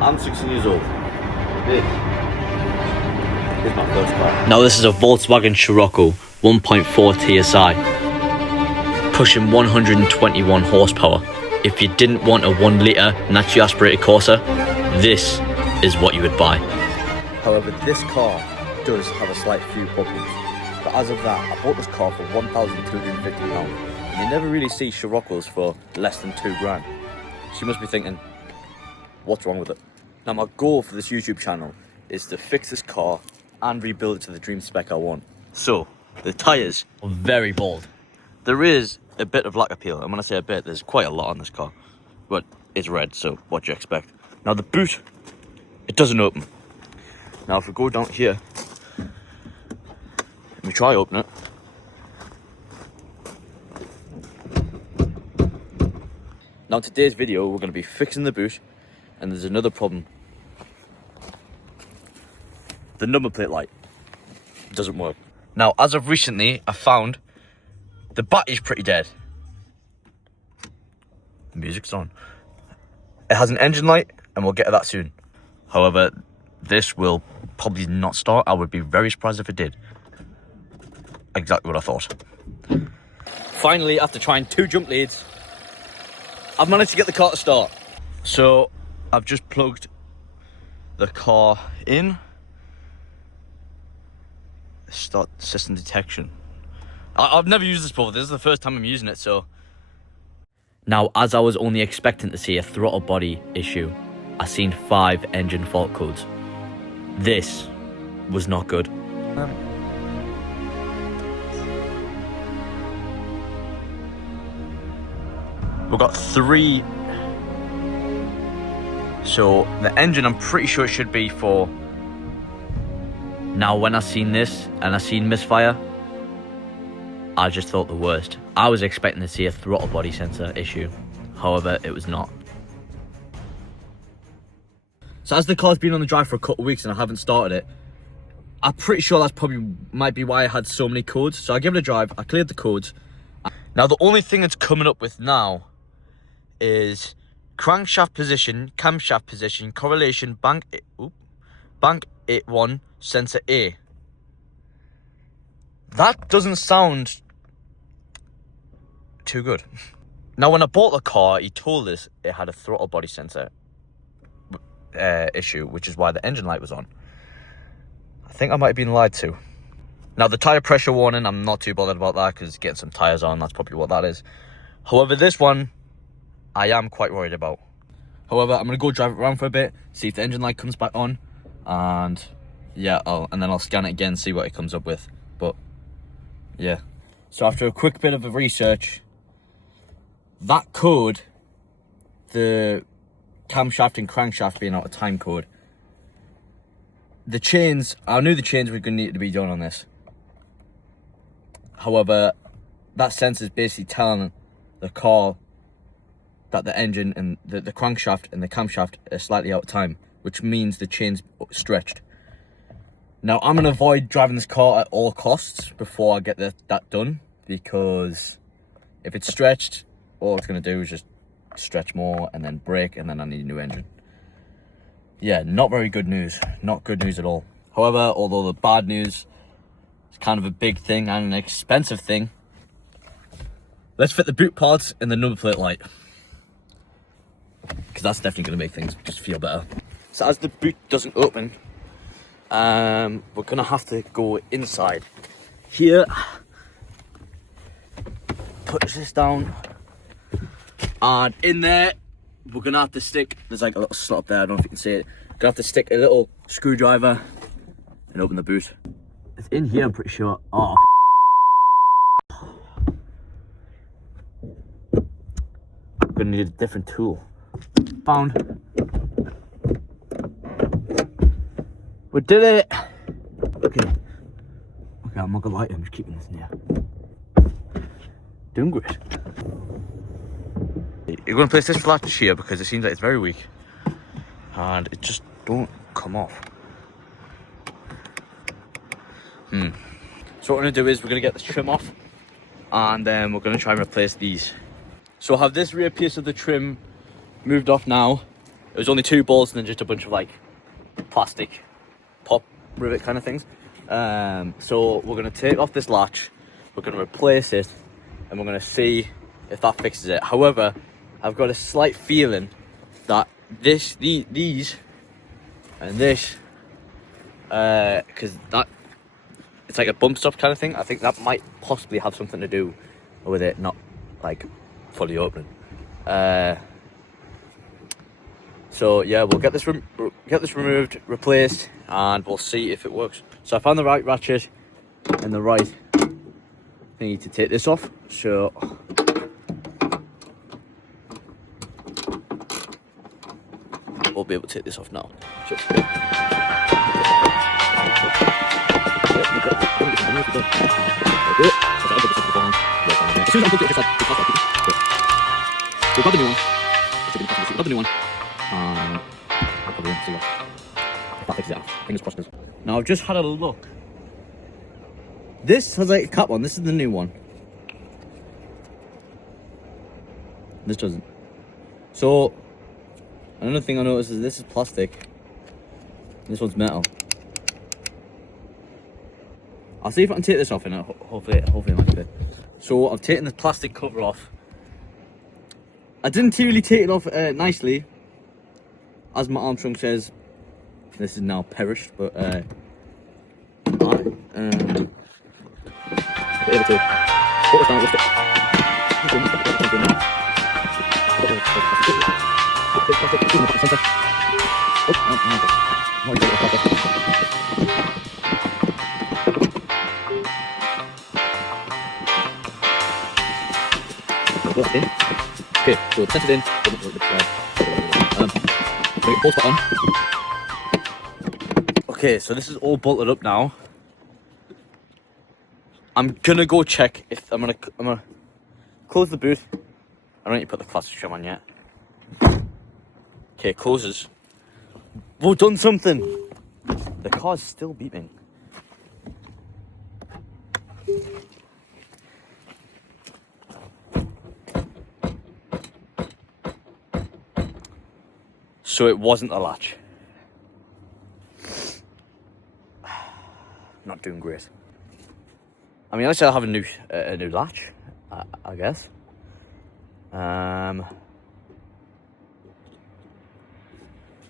I'm 16 years old. This is my first car. Now this is a Volkswagen Scirocco 1.4 TSI, pushing 121 horsepower. If you didn't want a 1 litre naturally aspirated Corsa, this is what you would buy. However, this car does have a slight few problems. But as of that, I bought this car for £1,250. And you never really see Scirocco's for less than £2,000. So you must be thinking, what's wrong with it? Now my goal for this YouTube channel is to fix this car and rebuild it to the dream spec I want. So, the tyres are very bald. There is a bit of lack appeal, and when I say a bit, there's quite a lot on this car. But it's red, so what do you expect? Now the boot, it doesn't open. Now if we go down here, let me try open it. Now in today's video, we're going to be fixing the boot, and there's another problem. The number plate light doesn't work. Now, as of recently, I found the battery's pretty dead. The music's on. It has an engine light, and we'll get to that soon. However, this will probably not start. I would be very surprised if it did. Exactly what I thought. Finally, after trying 2 jump leads, I've managed to get the car to start. So, I've just plugged the car in. Start system detection. I've never used this before. This is the first time I'm using it, so. Now, as I was only expecting to see a throttle body issue, I seen 5 engine fault codes. This was not good. We've got 3. So the engine, I'm pretty sure it should be for. Now, when I seen this and I seen misfire, I just thought the worst. I was expecting to see a throttle body sensor issue. However, it was not. So as the car's been on the drive for a couple of weeks and I haven't started it, I'm pretty sure that's probably might be why I had so many codes. So I gave it a drive, I cleared the codes. Now the only thing it's coming up with now is crankshaft position, camshaft position, correlation, bank 81, sensor A. That doesn't sound too good. Now when I bought the car, he told us it had a throttle body sensor issue, which is why the engine light was on. I think I might have been lied to. Now the tyre pressure warning, I'm not too bothered about that because getting some tyres on, that's probably what that is. However, this one, I am quite worried about. However, I'm going to go drive it around for a bit, see if the engine light comes back on, and yeah, and then I'll scan it again, see what it comes up with. But yeah. So after a quick bit of a research, that code, the camshaft and crankshaft being out of time code, the chains, I knew the chains were going to need to be done on this. However, that sensor is basically telling the car that the engine and the crankshaft and the camshaft are slightly out of time, which means the chain's stretched. Now, I'm going to avoid driving this car at all costs before I get that done, because if it's stretched, all it's going to do is just stretch more and then break, and then I need a new engine. Yeah, not very good news. Not good news at all. However, although the bad news is kind of a big thing and an expensive thing, let's fit the boot parts in the number plate light, because that's definitely going to make things just feel better. So as the boot doesn't open, we're going to have to go inside here, push this down, and in there we're going to have to stick, there's like a little slot up there, I don't know if you can see it, going to have to stick a little screwdriver and open the boot. It's in here, I'm pretty sure. Oh, I'm going to need a different tool. Found. We did it. Okay, I'm not gonna lie to you, I'm just keeping this in here. Doing great. You're gonna place this flat shear because it seems like it's very weak and it just don't come off. So what we're gonna do is we're gonna get this trim off, and then we're gonna try and replace these. So I have this rear piece of the trim moved off now, It was only 2 bolts and then just a bunch of like plastic pop rivet kind of things. So we're gonna take off this latch, we're gonna replace it, and we're gonna see if that fixes it. However, I've got a slight feeling that these and this, because that it's like a bump stop kind of thing. I think that might possibly have something to do with it not like fully opening. So yeah, we'll get this removed, replaced, and we'll see if it works. So I found the right ratchet and the right thingy to take this off. So we'll be able to take this off now. Just, as soon as I put it, just like we've got the new one. We've got the new one. I'll probably see if that fixes it out. Fingers crossed. Now I've just had a look. This has like a cap on. This is the new one. This doesn't. So another thing I noticed is this is plastic. This one's metal. I'll see if I can take this off and hopefully it might fit. So I've taken the plastic cover off. I didn't really take it off nicely. As my Armstrong says, this is now perished, but be able to put it down, lift it. Okay, so set it in. Bring it bolt on. Okay, so this is all bolted up now. I'm gonna go check if I'm gonna close the boot. I don't need to put the classic trim on yet. Okay, it closes. We've done something. The car's still beeping. So it wasn't a latch. Not doing great. I mean, I still have a new latch, I guess.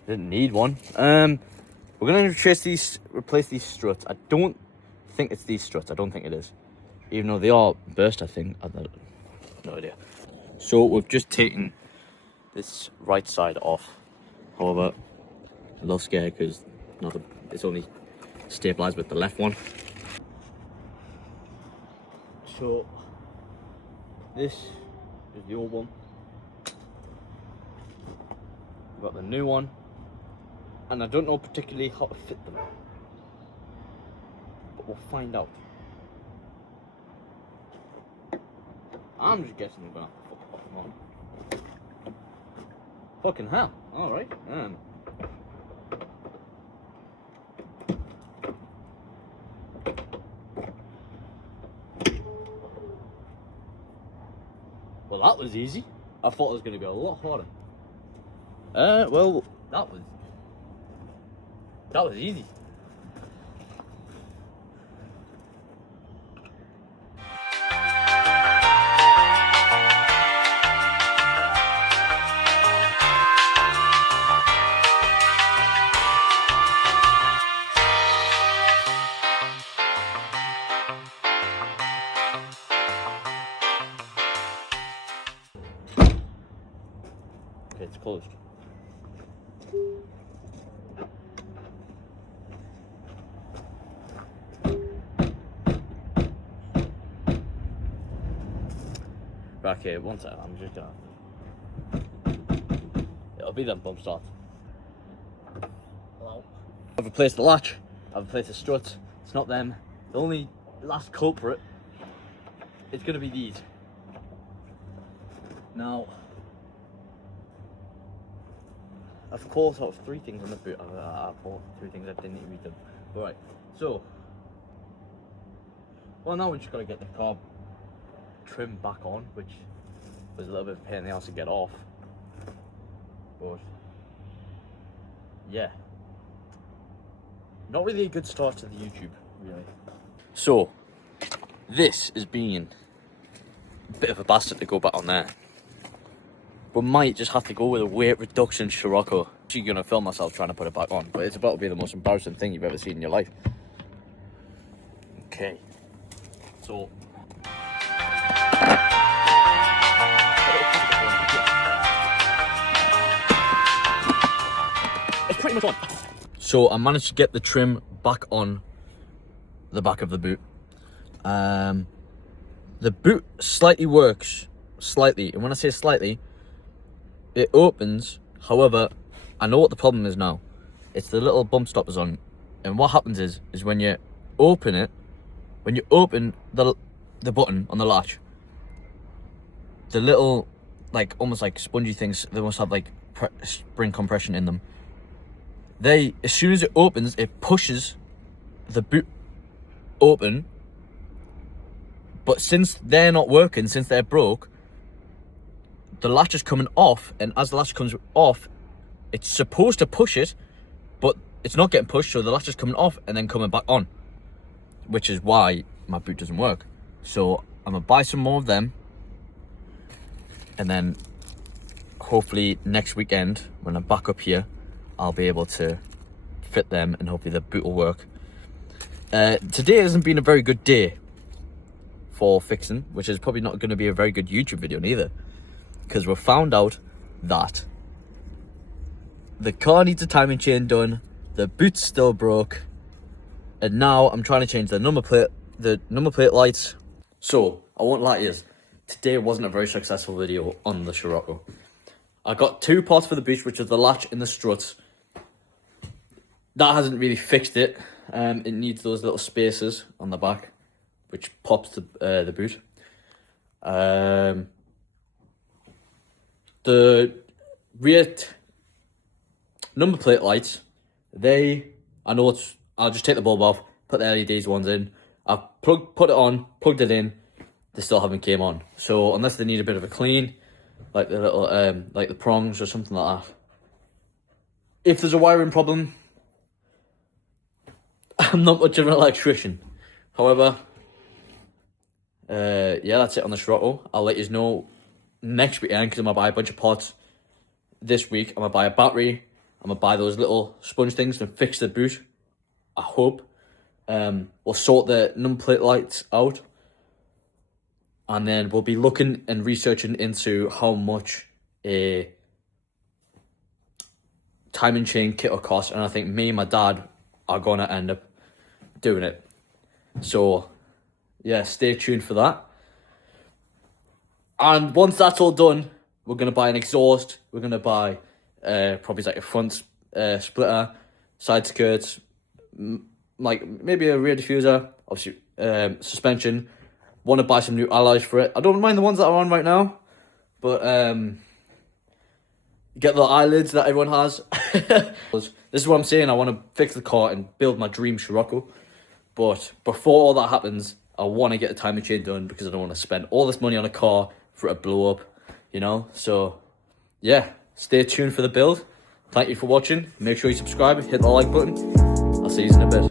Didn't need one. We're gonna replace these struts. I don't think it's these struts. I don't think it is, even though they are burst. I think. No idea. So we've just taken this right side off. However, a little scared because it's only stabilized with the left one. So this is the old one. We've got the new one, and I don't know particularly how to fit them, but we'll find out. I'm just guessing I'm gonna have to put them on. Fucking hell! All right. Well, that was easy. I thought it was going to be a lot harder. Well, that was easy. Okay, it's closed. Right, okay, one second, I'm just gonna... It'll be them bump starts. Hello? I've replaced the latch, I've replaced the struts, it's not them. The only last culprit is gonna be these. Now, of course, out of 3 things on the boot, I bought 3 things that didn't need to be done. Right, so, well, now we just gotta get the car trim back on, which was a little bit of a pain in the ass to get off. But yeah, not really a good start to the YouTube, really. So, this has been a bit of a bastard to go back on there. But might just have to go with a weight reduction Scirocco. I'm actually gonna film myself trying to put it back on, but it's about to be the most embarrassing thing you've ever seen in your life. Okay, so it's pretty much on. So I managed to get the trim back on the back of the boot. The boot slightly works, slightly, and when I say slightly, it opens. However, I know what the problem is now. It's the little bump stoppers on, and what happens is when you open it, when you open the button on the latch, the little, like, almost like spongy things, they must have like spring compression in them. They, as soon as it opens, it pushes the boot open. But since they're not working, since they're broke, the latch is coming off, and as the latch comes off, it's supposed to push it, but it's not getting pushed, so the latch is coming off and then coming back on, which is why my boot doesn't work. So I'm gonna buy some more of them, and then hopefully next weekend when I'm back up here, I'll be able to fit them, and hopefully the boot will work. Today hasn't been a very good day for fixing, which is probably not going to be a very good YouTube video neither, because we found out that the car needs a timing chain done, the boot's still broke, and now I'm trying to change the number plate lights. So I won't lie to you, today wasn't a very successful video on the Scirocco. I got two parts for the boot, which is the latch and the struts. That hasn't really fixed it. It needs those little spaces on the back, which pops the boot. The rear number plate lights, I'll just take the bulb off, put the LEDs ones in. I've put it in, they still haven't came on. So unless they need a bit of a clean, like the little, like the prongs or something like that. If there's a wiring problem, I'm not much of an electrician. However, yeah, that's it on the Scirocco. I'll let you know next weekend, because I'm going to buy a bunch of parts this week. I'm going to buy a battery. I'm going to buy those little sponge things to fix the boot, I hope. We'll sort the number plate lights out. And then we'll be looking and researching into how much a timing chain kit will cost. And I think me and my dad are going to end up doing it. So yeah, stay tuned for that. And once that's all done, we're going to buy an exhaust. We're going to buy probably like a front splitter, side skirts, like maybe a rear diffuser, obviously suspension. Want to buy some new alloys for it. I don't mind the ones that are on right now, but get the eyelids that everyone has. This is what I'm saying. I want to fix the car and build my dream Scirocco. But before all that happens, I want to get the timing chain done, because I don't want to spend all this money on a car for it to blow up, you know? So, yeah, stay tuned for the build. Thank you for watching. Make sure you subscribe, hit the like button. I'll see you in a bit.